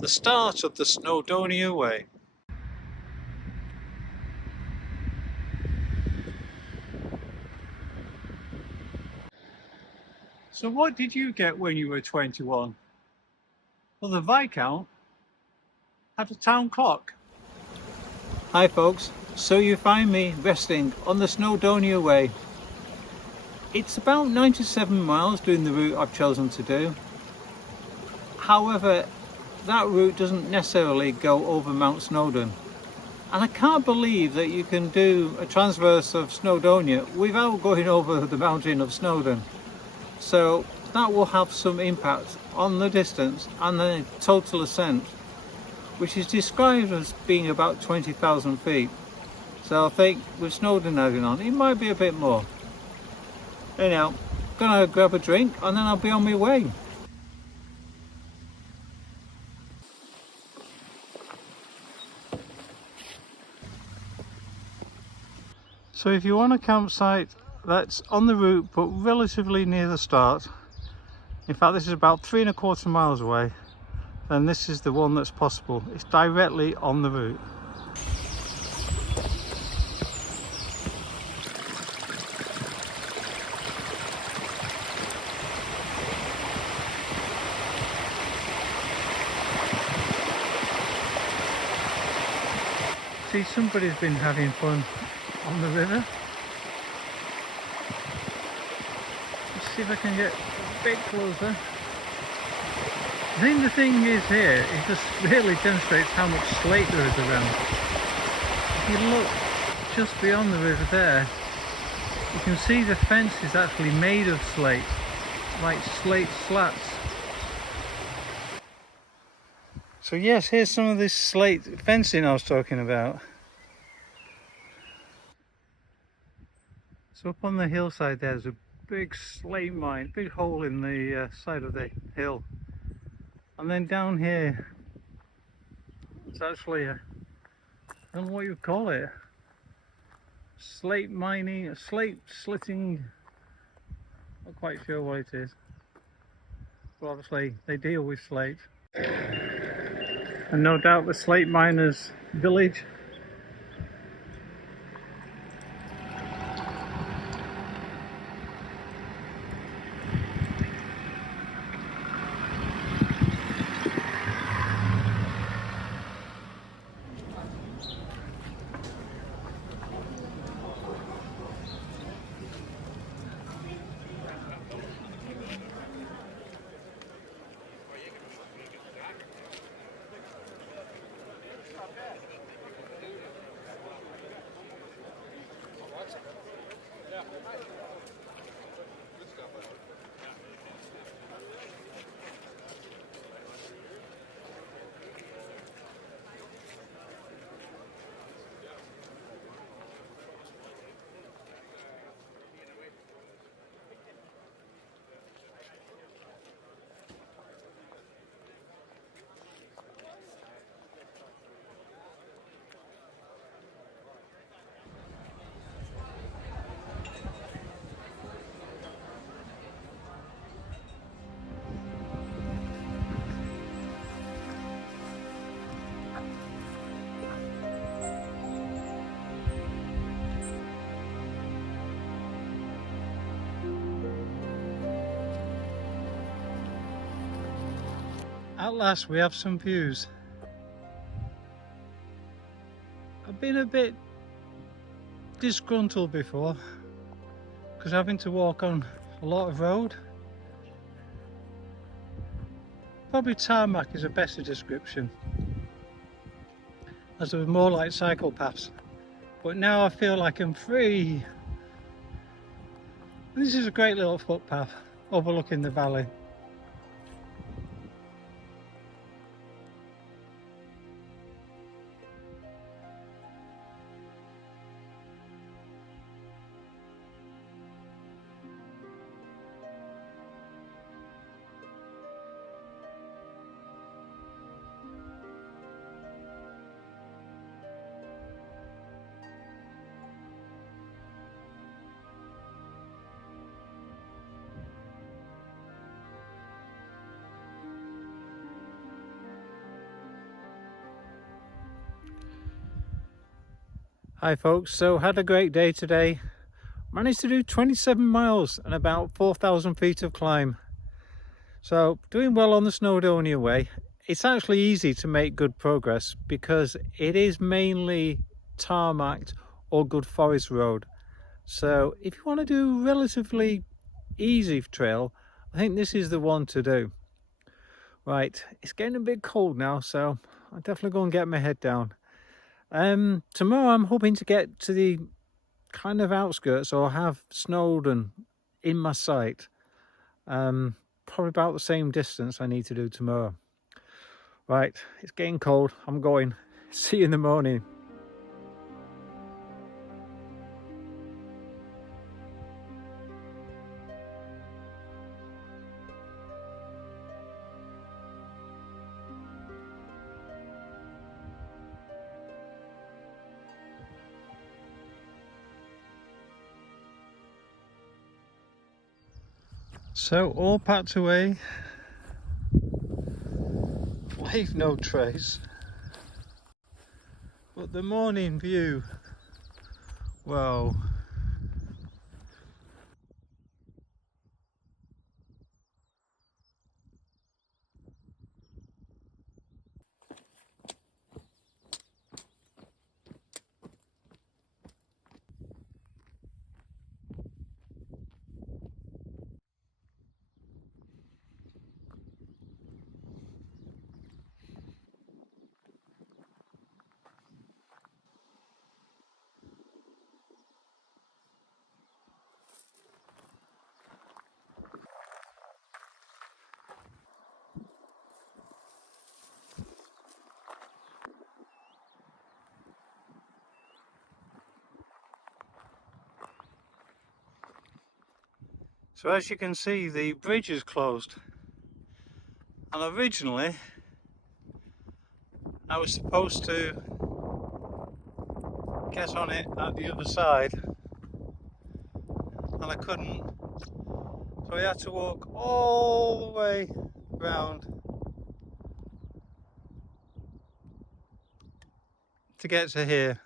the start of the Snowdonia Way. So what did you get when you were 21? Well, the Viscount had a town clock. Hi folks, so you find me resting on the Snowdonia Way. It's about 97 miles doing the route I've chosen to do. However, that route doesn't necessarily go over Mount Snowdon. And I can't believe that you can do a transverse of Snowdonia without going over the mountain of Snowdon. So that will have some impact on the distance and the total ascent, which is described as being about 20,000 feet. So I think with Snowdon adding on, it might be a bit more. Anyhow, gonna grab a drink and then I'll be on my way. So if you want a campsite that's on the route but relatively near the start, in fact this is about 3¼ miles away, then this is the one that's possible. It's directly on the route. See, somebody's been having fun on the river. Let's see if I can get a bit closer. I think the thing is here, it just really demonstrates how much slate there is around. If you look just beyond the river there, you can see the fence is actually made of slate, like slate slats. So yes, here's some of this slate fencing I was talking about. So up on the hillside there's a big slate mine, big hole in the side of the hill. And then down here, it's actually I don't know what you call it. Slate mining, slate slitting, not quite sure what it is. But obviously they deal with slate. And no doubt the slate miners' village. At last we have some views. I've been a bit disgruntled before because having to walk on a lot of road. Probably tarmac is a better description, as there were more like cycle paths. But now I feel like I'm free. And this is a great little footpath overlooking the valley. Hi folks, so had a great day today. Managed to do 27 miles and about 4,000 feet of climb. So doing well on the Snowdonia Way. It's actually easy to make good progress because it is mainly tarmacked or good forest road. So if you want to do relatively easy trail, I think this is the one to do. Right, it's getting a bit cold now, so I'll definitely go and get my head down. Tomorrow I'm hoping to get to the kind of outskirts or have Snowdon in my sight. Probably about the same distance I need to do tomorrow. Right, it's getting cold. I'm going. See you in the morning. So all packed away. Leave no trace. But the morning view, wow. So as you can see, the bridge is closed. And originally, I was supposed to get on it at the other side, and I couldn't. So I had to walk all the way round to get to here.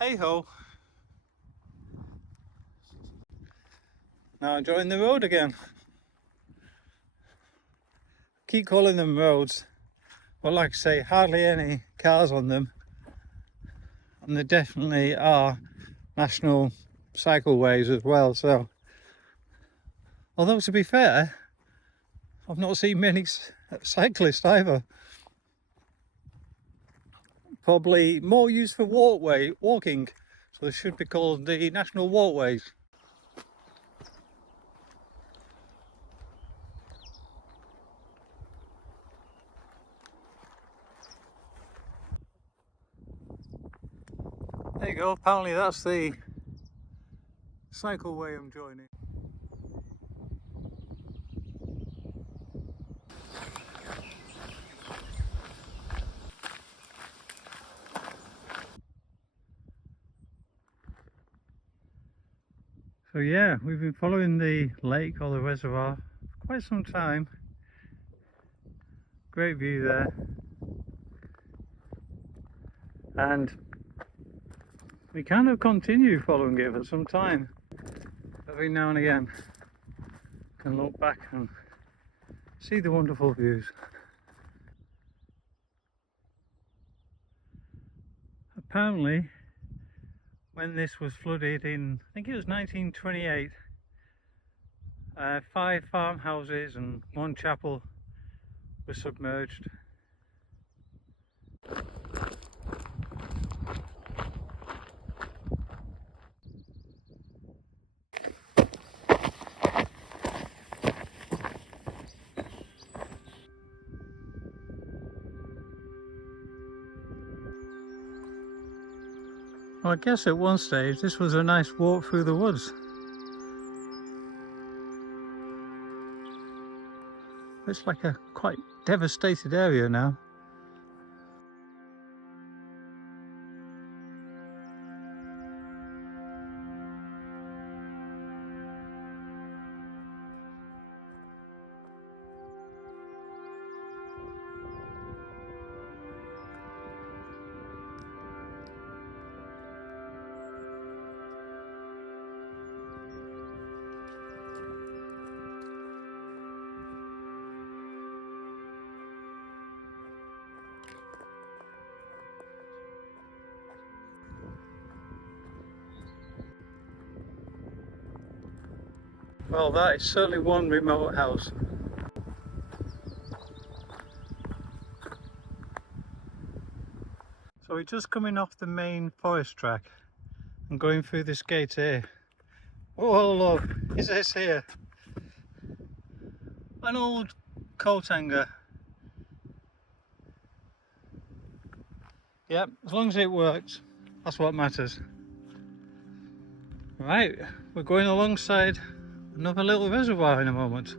Hey ho! Now enjoying the road again. Keep calling them roads, but like I say, hardly any cars on them, and there definitely are national cycleways as well. So, although to be fair, I've not seen many cyclists either. Probably more used for walking, so they should be called the national walkways. There you go, apparently that's the cycleway I'm joining. So yeah, we've been following the lake or the reservoir for quite some time. Great view there. And we kind of continue following it for some time. Every now and again can look back and see the wonderful views. Apparently, when this was flooded in, I think it was 1928, 5 farmhouses and 1 chapel were submerged. Well, I guess at one stage this was a nice walk through the woods. It's like a quite devastated area now. Well, that is certainly one remote house. So we're just coming off the main forest track and going through this gate here. Oh look, is this here? An old coat hanger. Yep, as long as it works, that's what matters. Right, we're going alongside another little reservoir in a moment.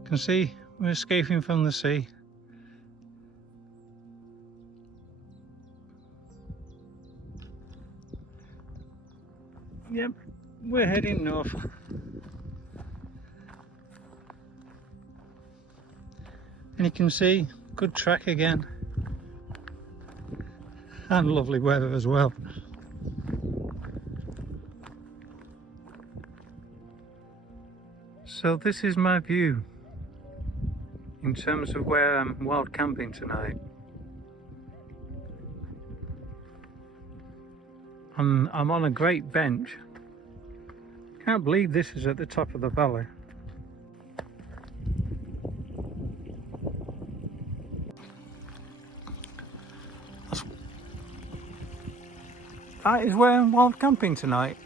You can see we're escaping from the sea. Yep, we're heading north. And you can see, good track again. And lovely weather as well. So this is my view in terms of where I'm wild camping tonight. I'm on a great bench. Can't believe this is at the top of the valley. That is where I'm wild camping tonight.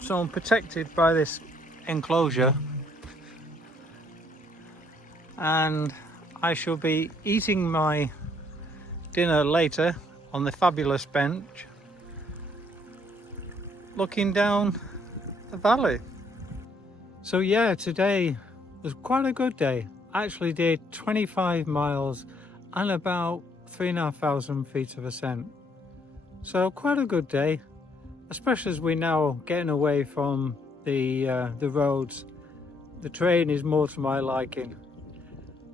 So I'm protected by this enclosure. And I shall be eating my dinner later on the fabulous bench, looking down the valley. So yeah, today was quite a good day. I actually did 25 miles and about 3,500 feet of ascent. So quite a good day, especially as we're now getting away from the roads. The terrain is more to my liking.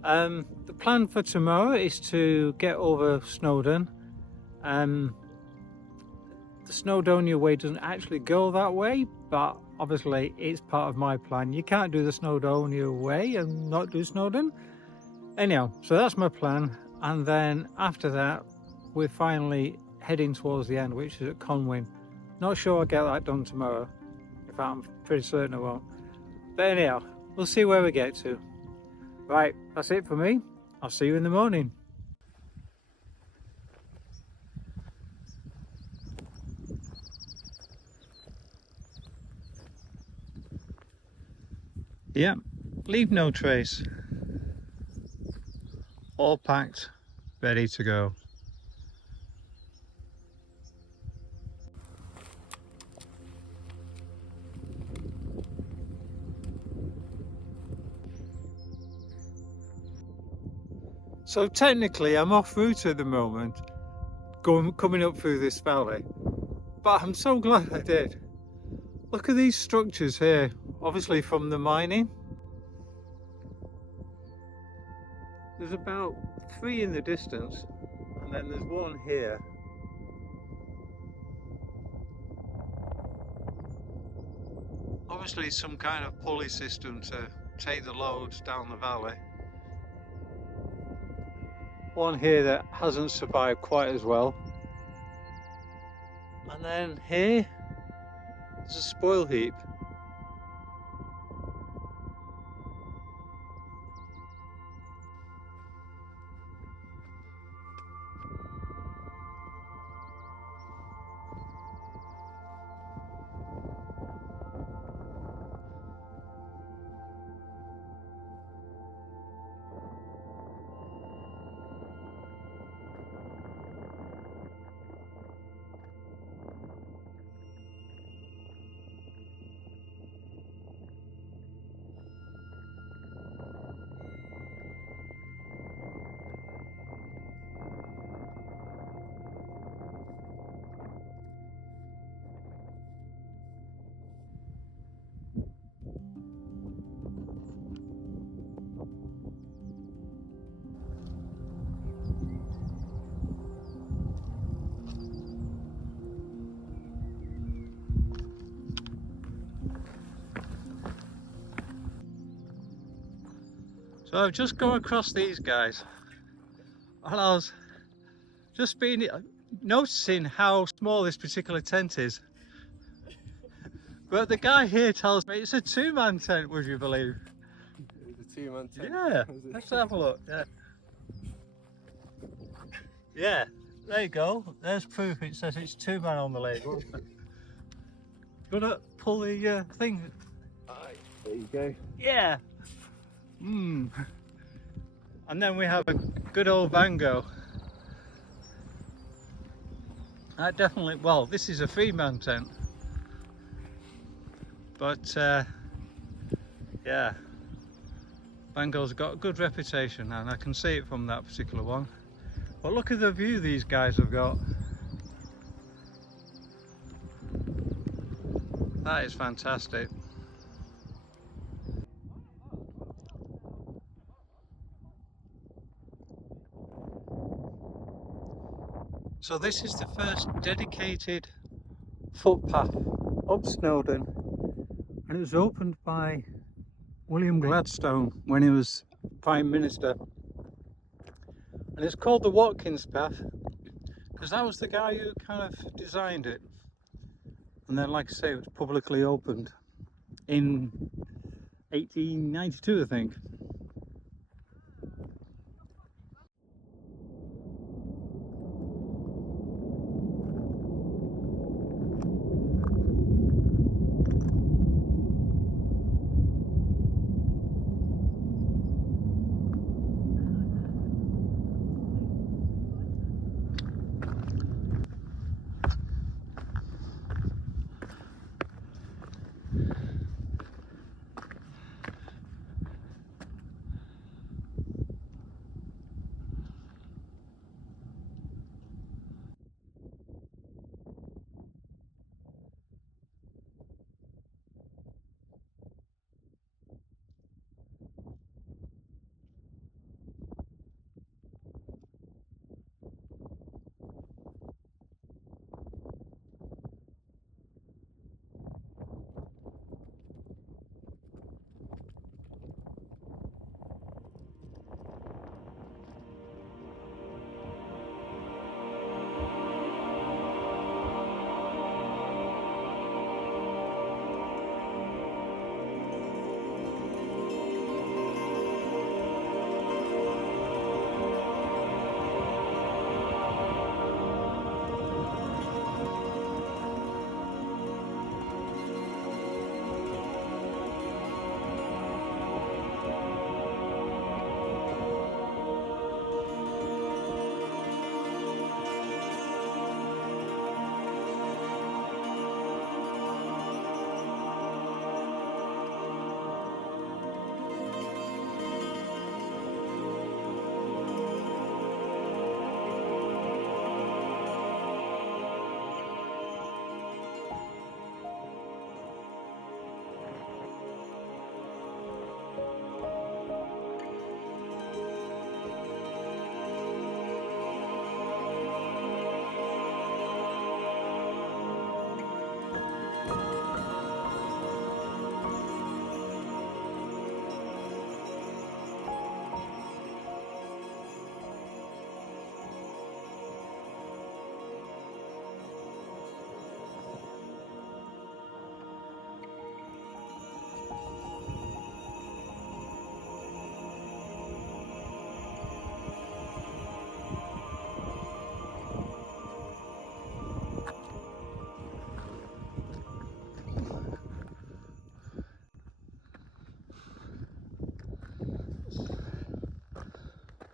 The plan for tomorrow is to get over Snowdon. The Snowdonia Way doesn't actually go that way, but obviously it's part of my plan. You can't do the Snowdonia Way and not do Snowdon. Anyhow, so that's my plan. And then after that, we're finally heading towards the end, which is at Conwyn. Not sure I'll get that done tomorrow. In fact, I'm pretty certain I won't. But anyhow, we'll see where we get to. Right, that's it for me. I'll see you in the morning. Yeah, leave no trace. All packed, ready to go. So technically I'm off route at the moment, coming up through this valley, but I'm so glad I did. Look at these structures here, obviously from the mining. There's about 3 in the distance, and then there's one here. Obviously some kind of pulley system to take the loads down the valley. One here that hasn't survived quite as well. And then here, there's a spoil heap. So I've just gone across these guys and I was just noticing how small this particular tent is. But the guy here tells me it's a two-man tent, would you believe? It's a two-man tent? Yeah, let's have a look. Yeah, there you go. There's proof. It says it's two-man on the label. Gonna pull the thing. Aye, there you go. Yeah. And then we have a good old Bango. That definitely, well, this is a three-man tent. But yeah, Bango's got a good reputation and I can see it from that particular one. But look at the view these guys have got. That is fantastic. So this is the first dedicated footpath up Snowdon, and it was opened by William Gladstone when he was Prime Minister. And it's called the Watkins path because that was the guy who kind of designed it. And then, like I say, it was publicly opened in 1892, I think.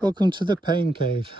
Welcome to the Pain Cave.